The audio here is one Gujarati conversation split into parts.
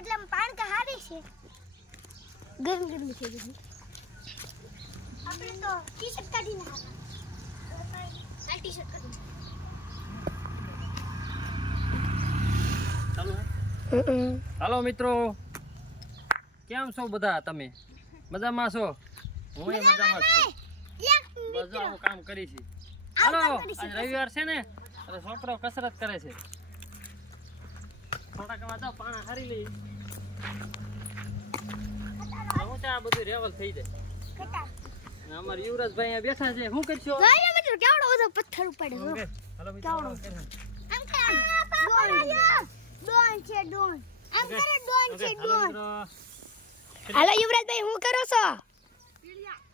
એટલે પાણી કે હારી છે ગરમ ગરમ છે બધું આપણે તો ટી-શર્ટ કાઢીને આ ટી-શર્ટ કાઢી ચાલુ હાલો મિત્રો કેમ છો બધા તમે મજામાં છો હું મજામાં છું બધા હું કામ કરી છે હાલો આજ રવિવાર છે ને એટલે છોકરો કસરત કરે છે થોડા કવા તો પાણા હારી લઈ હું ત્યાં બધું રેવલ થઈ જાય અમાર યુવરાજભાઈ અહીંયા બેઠા છે શું કરશો જોઈ મિત્રો કેવડો બધો પથ્થર ઉપાડે હાલો મિત્રો આમ કે ડોન છે ડોન આમ કરે ડોન છે ડોન હાલો યુવરાજભાઈ હું કરો છો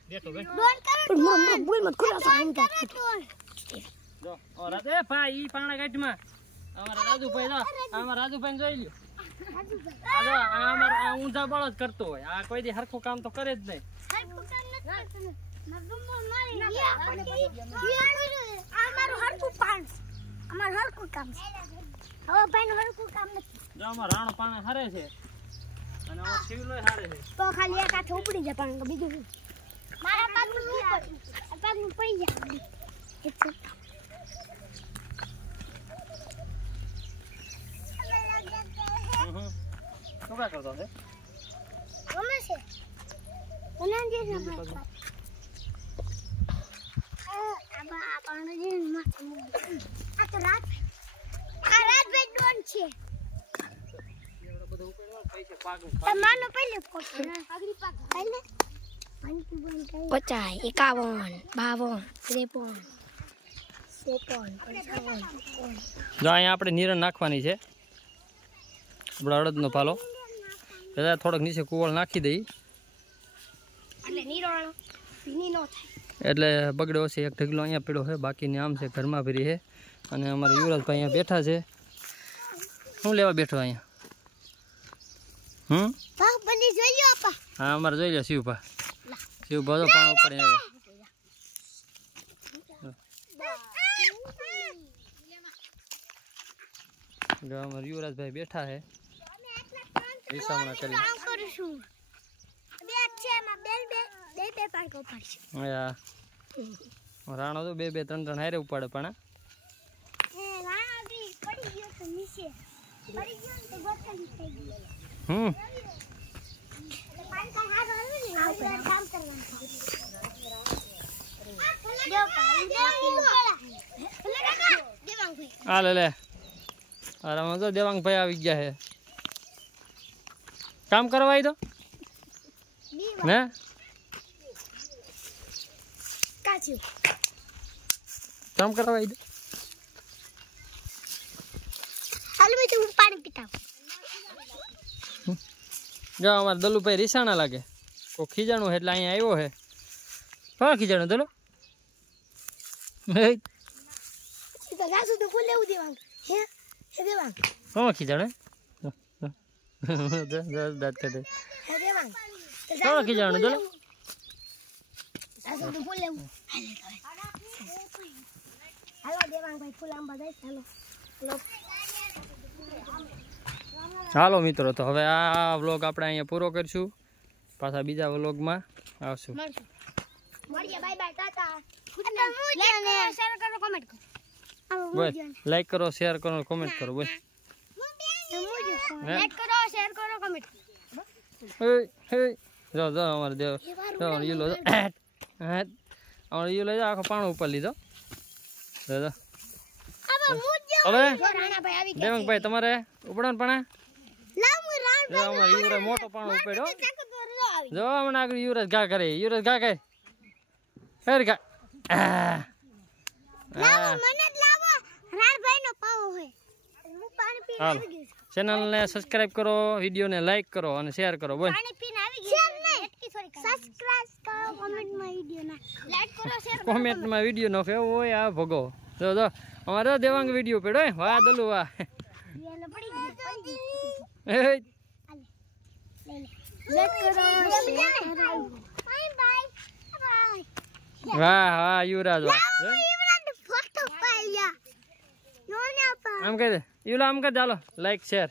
બેઠો બે ડોન કરો ડોન બોલ મત કરો છો આમ કરે ડોન જો ઓ રાધે ભાઈ ઈ પાણા ગાંઠમાં અમારા રાજુભાઈ જો અમારા રાજુભાઈ જોઈ લ્યો રાજુભાઈ આ અમાર આ ઊંધા બળદ કરતો હોય આ કોઈ દી હરખું કામ તો કરે જ નહીં હરખું કામ નથી મગમો મારી અમારું હરખું પાણ અમારું હરખું કામ છે હવે ભાઈ નું હરખું કામ નથી જો અમાર રાણો પાણા હારે છે અને અમાર શિવલોય હારે છે તો ખાલી એક હાથ ઉપડી જાય પાણ બીજું મારા પગનું પડી જાય શું કા કરતો છે ગમે છે ઉનાંજે છે આ પાણી જે મસ્ત આ તો રાત ભાઈ ડોન છે એવડો બધો ઉકેડવા પૈસા પાગું તમારો પહેલે ફોટો આગરી પાગ પહેલે 50 51 જો અહીંયા આપણે નીરણ નાખવાની છે આપણા અડદનો પાલો બધા થોડોક નીચે કુવળ નાખી દઈ એટલે નીરોળો ભીની નો થાય એટલે બગડ્યો છે એક ઢગલો અહીંયા પીડો છે બાકીની આમ છે ઘરમાં ભરી છે અને અમારે યુવરાજભાઈ અહીંયા બેઠા છે શું લેવા બેઠો અહીંયા બા બની જોઈ લ્યો આપા હા અમારે જોઈ લો શિવભા શિવભા તો પાણી ઉપર આવ્યો જો અમારે યુવરાજભાઈ બેઠા છે વિસામણા કરી કામ કરું છું બે છે એમાં બે પાડકો પડશે હા રાણો તો બે ત્રણ હારે ઉપાડે પણ એ રાણા બી પડી ગયો તો નીચે પડી ગયો ને તો ગોઠવી થઈ ગઈ પાડકા હાથ આવ્યું ને આ કામ કરવાનું હા લે આરામ તો દેવાંગભાઈ આવી ગયા છે કામ કરવા તો ને કાચું કામ કરવા દો હાલ મેં તો પાણી પીતા જો અમારે દલુભાઈ રીસાણા લાગે કોઈ ખીજાણું એટલે અહીંયા આવ્યો છે કોણ ખીજાણું દલો તો જાસુ તો ફૂલ લેવું દેવાંગ હે દેવાંગ કોણ ખીજાણે દાંત કાઢે હે દેવાંગ કોણ ખીજાણું દલો જાસુ તો ફૂલ લેવું હાલો દેવાંગ ભાઈ ફૂલ આંબા જાય હાલો ચાલો મિત્રો તો હવે આ વ્લોગ આપણે અહીંયા પૂરો કરીશું પાછા બીજા વ્લોગમાં આવશું મળીએ બાય બાય ટાટા શેર કરો કમેન્ટ કરો બસ લાઈક કરો શેર કરો કોમેન્ટ કરો બસ લાઈક કરો શેર કરો કમેન્ટ જો અમારે દેવ યુલો અમારે યુલો આખો પાણો ઉપર લીધો હવે દેવાંગભાઈ તમારે ઉપડવાનું પાણા જો અમારે યુવરાજ મોટો પાણો ઉપાડ્યો જો હમણાં આગળ યુવરાજ ઘા કરે યુવરાજ ઘા કરે ફેર ઘા હાલ ચેનલને સબસ્ક્રાઇબ કરો વિડીયોને લાઈક કરો અને શેર કરો બોલ કોમેન્ટમાં વિડીયો નો કેવો હોય આ ભોગો જો જો અમારે દેવાંગ વિડીયો પડ્યો વાહ દલુ વાહ વાહ વાહ યુવરાજ વાહ આમ કહી દે યુલા આમ કર ચાલો લાઈક શેર